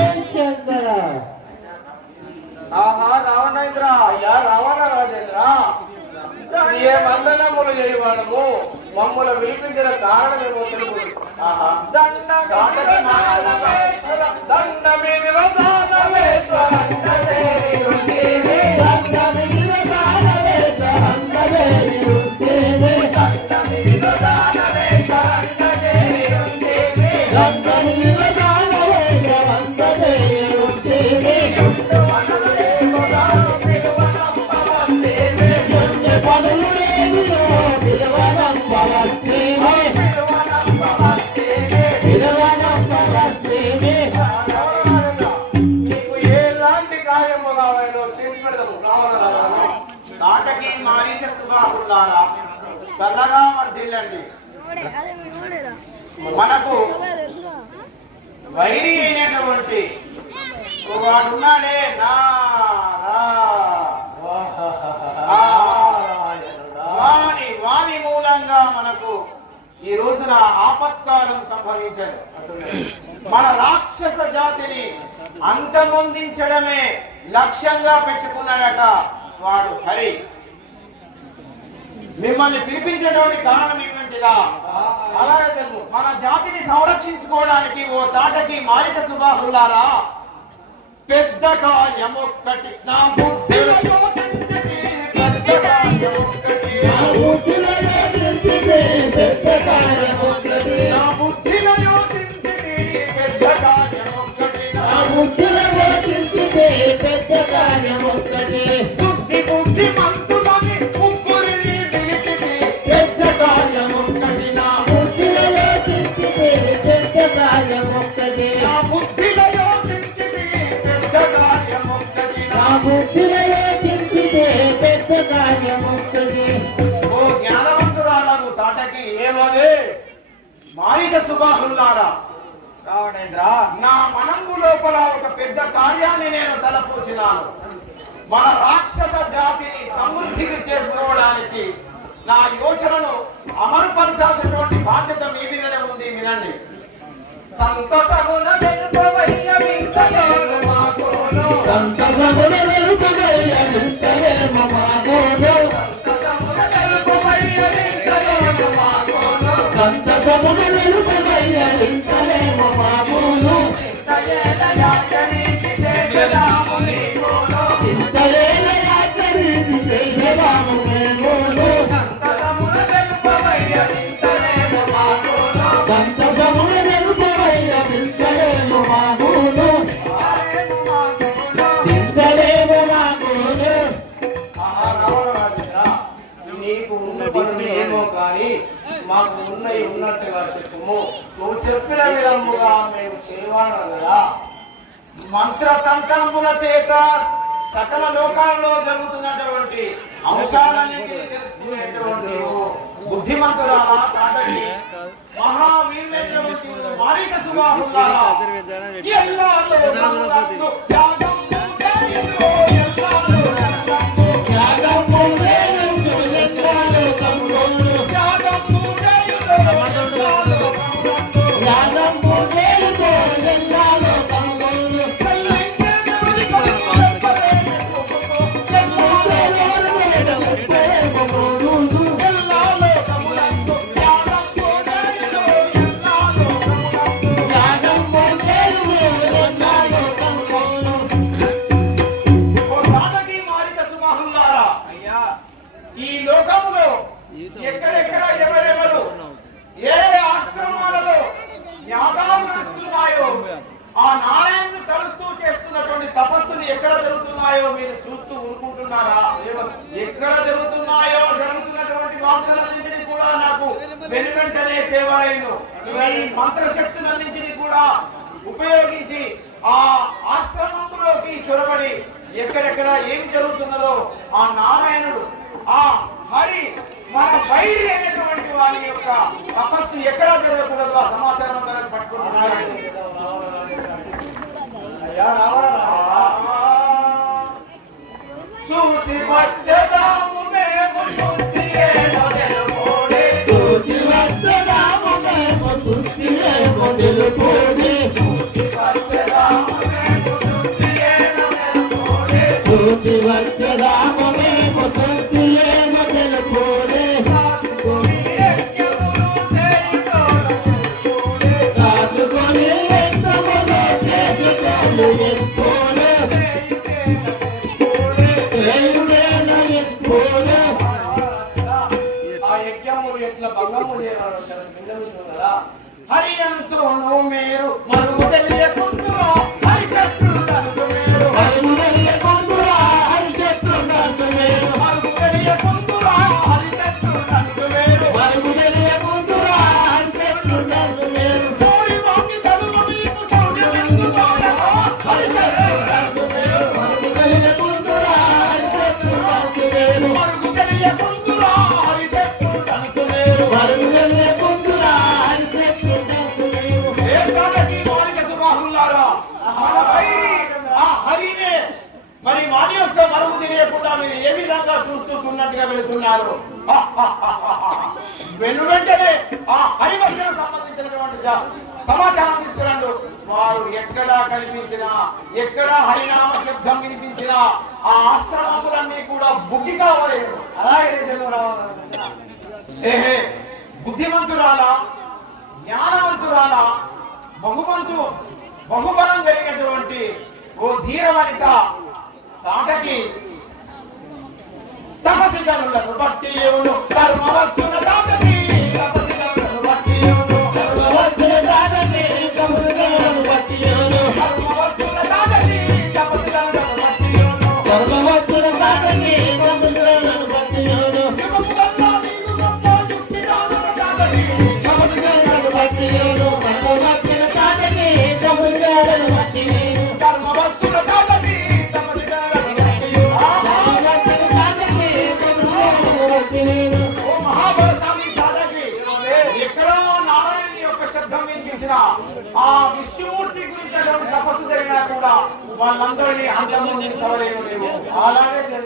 జయచంద్ర ఆహా రావణేంద్ర. అయ్యా రావణ రాజేంద్ర. ఏ వందనములు చేయవాడము మమ్మల్ని విలిపించిన కారణం వర్ధిల్లండి మనకు వైరి అయినటువంటి వాడున్నాడే నా వాని వాని మూలంగా మనకు ఈ రోజున ఆపత్కాలం సంభవించదు. మన రాక్షస జాతిని అంతమొందించడమే లక్ష్యంగా పెట్టుకున్నాడట వాడు హరి. మిమ్మల్ని పిలిపించేటువంటి కారణం ఏమిటిగా మన జాతిని సంరక్షించుకోవడానికి ఓ తాటకి మాలిక సుబాహుల్లారా పెద్ద కార్యమొక్కటి నా బుద్ధి. మాయిక సుబాహుల్లారా. రావణేంద్రా. నా మనంబు లోపల ఒక పెద్ద కార్యాన్ని నేను తలపోసినాను. మన రాక్షస జాతిని సమృద్ధికి చేసుకోవడానికి నా యోచనను అమలుపరచాల్సినటువంటి బాధ్యత మీ మీదనే ఉంది వినండి. సంతసమున తెలుపవయ్య వింతయోను మాకోను. సంతసమున తెలుపవయ్య వింతయోను మాకోను. ఇంతయేల చెప్పము నువ్వు చెప్పిన విధముగా మేము చేయవాలనగా మంత్ర సంకల్పుల చేత సకల లోకాల్లో జరుగుతున్నటువంటి అంశాలన్నింటినీ తెలుసుకునేటువంటి ఓ బుద్ధిమంతురాలా కాటకి మహావీరులైనటువంటి సుబాహుల్లారా వెను వెంటనే తేవరైను ఈ మంత్రశక్తులన్నింటినీ కూడా ఉపయోగించి ఆ ఆశ్రమంలోకి చొరబడి ఎక్కడెక్కడ ఏం జరుగుతున్నదో ఆ నారాయణుడు ఆ హరి మన బయలు అయినటువంటి వారి యొక్క తపస్సు ఎక్కడ జరగకూడదు ఆ సమాచారం మనకు పట్టుకుంటున్నాడు చూసి వచ్చదాము కోటి వంశరామేమో తొత్తి ఏమో తెలుకోలే కాచుకొని ఎంతమో చేతులు ఎంతో మీరు యొక్క మరుగు తెలియకుండా మీరు ఏ విధంగా చూస్తూ చూన్నట్టుగా వెళుతున్నారు? వెను వెంటనే ఆ హరివర్షకు సంబంధించినటువంటి సమాచారం తీసుకురండు. వారు ఎక్కడా కనిపించినా ఎక్కడా హరినామ శబ్దం వినిపించినా ఆ ఆశ్రమములన్నీ కూడా బుద్ధి కావలేదు. అలాగే ఏహే బుద్ధిమంతురాలా? జ్ఞానవంతురాలా? బహుమంతు బహుబలం కలిగినటువంటి ఓ ధీర వనిత తపసి తపసిగనులను బట్టి ఎవడు కర్మవచ్చున తాటకి ఆ విష్ణుమూర్తి గురించి అటువంటి తపస్సు జరిగినా కూడా వాళ్ళందరినీ అంతమొందించవలేము లేవు అలాగే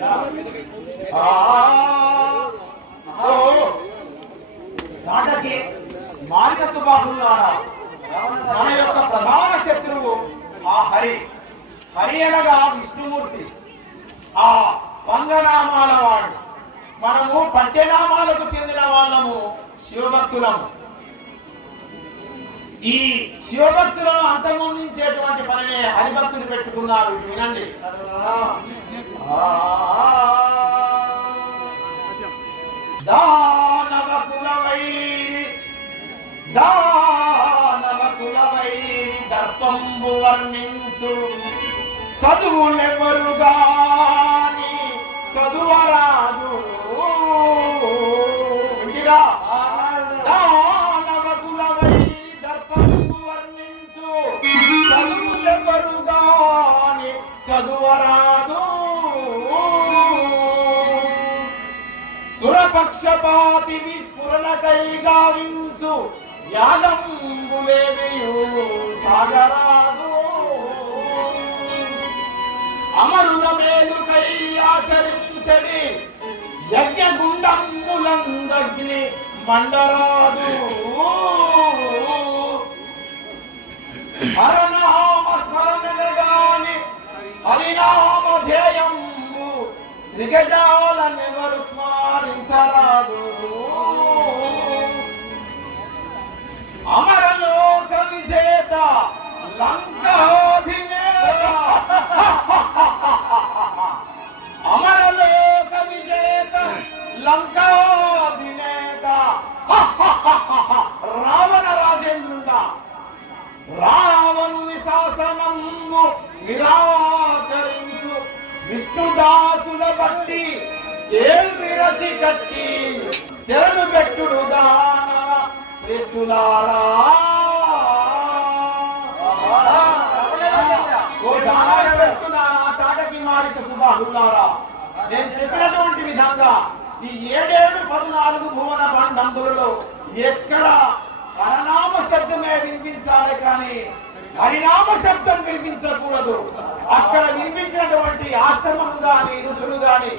నాటకి ఆ, ఓ, తాటకి మన యొక్క ప్రధాన శత్రువు ఆ హరి. హరి అనగా విష్ణుమూర్తి. ఆ వంగనామాల వాడు. మనము పట్టెనామాలకు చెందిన వాళ్ళము శివభక్తులము. ఈ శివభక్తులను అంతమొందించేటువంటి పని హరిభక్తులు పెట్టుకున్నారు. వినండి. దానవ కులవైరి దానవ కులవైరి దర్పంబు వర్ణించు. చదువులెవరు గాని చదువరాదు. పక్షపాతి విస్ఫురణకై గావించు యాగంబులేవియు సాగరాదు. అమరుల మేలుకై ఆచరించని యజ్ఞగుండములందగ్ని మండరాదు. హరనామ స్మరణమే గాని హరినామ ధ్యేయంబు దిగజాలనెవరు స్మరించరాదు అమరలోక విజేత లంకాధినేత అమరలోక విజేత లంకాధినేత రావణ రాజేంద్రుడా రావణుని శాసనము నిరాకరించు. విష్ణుదాసుల బట్టి ఏల్విరచి కట్టి శరణు పెట్టుడు శ్రేష్ఠులారా. ఓ దాన శ్రేష్ఠులారా తాటకి మారిత సుబాహులారా. నేను చెప్పినటువంటి విధంగా ఈ ఏడేడు పద్నాలుగు భువన బంధంబులలో ఎక్కడ పరనామ శబ్దమే వినిపించాలి కానీ హరినామ శబ్దం వినిపించకూడదు. అక్కడ వినిపించినటువంటి ఆశ్రమం గాని ఋషులు గాని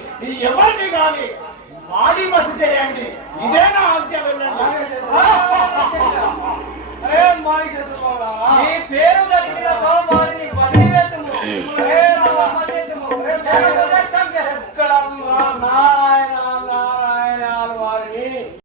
ఎవరిని గాని మాడి మసి చేయండి. ఇదే నా నీ పేరు కలిగిన సోమారిని వదిలివేతుము. అరే రామ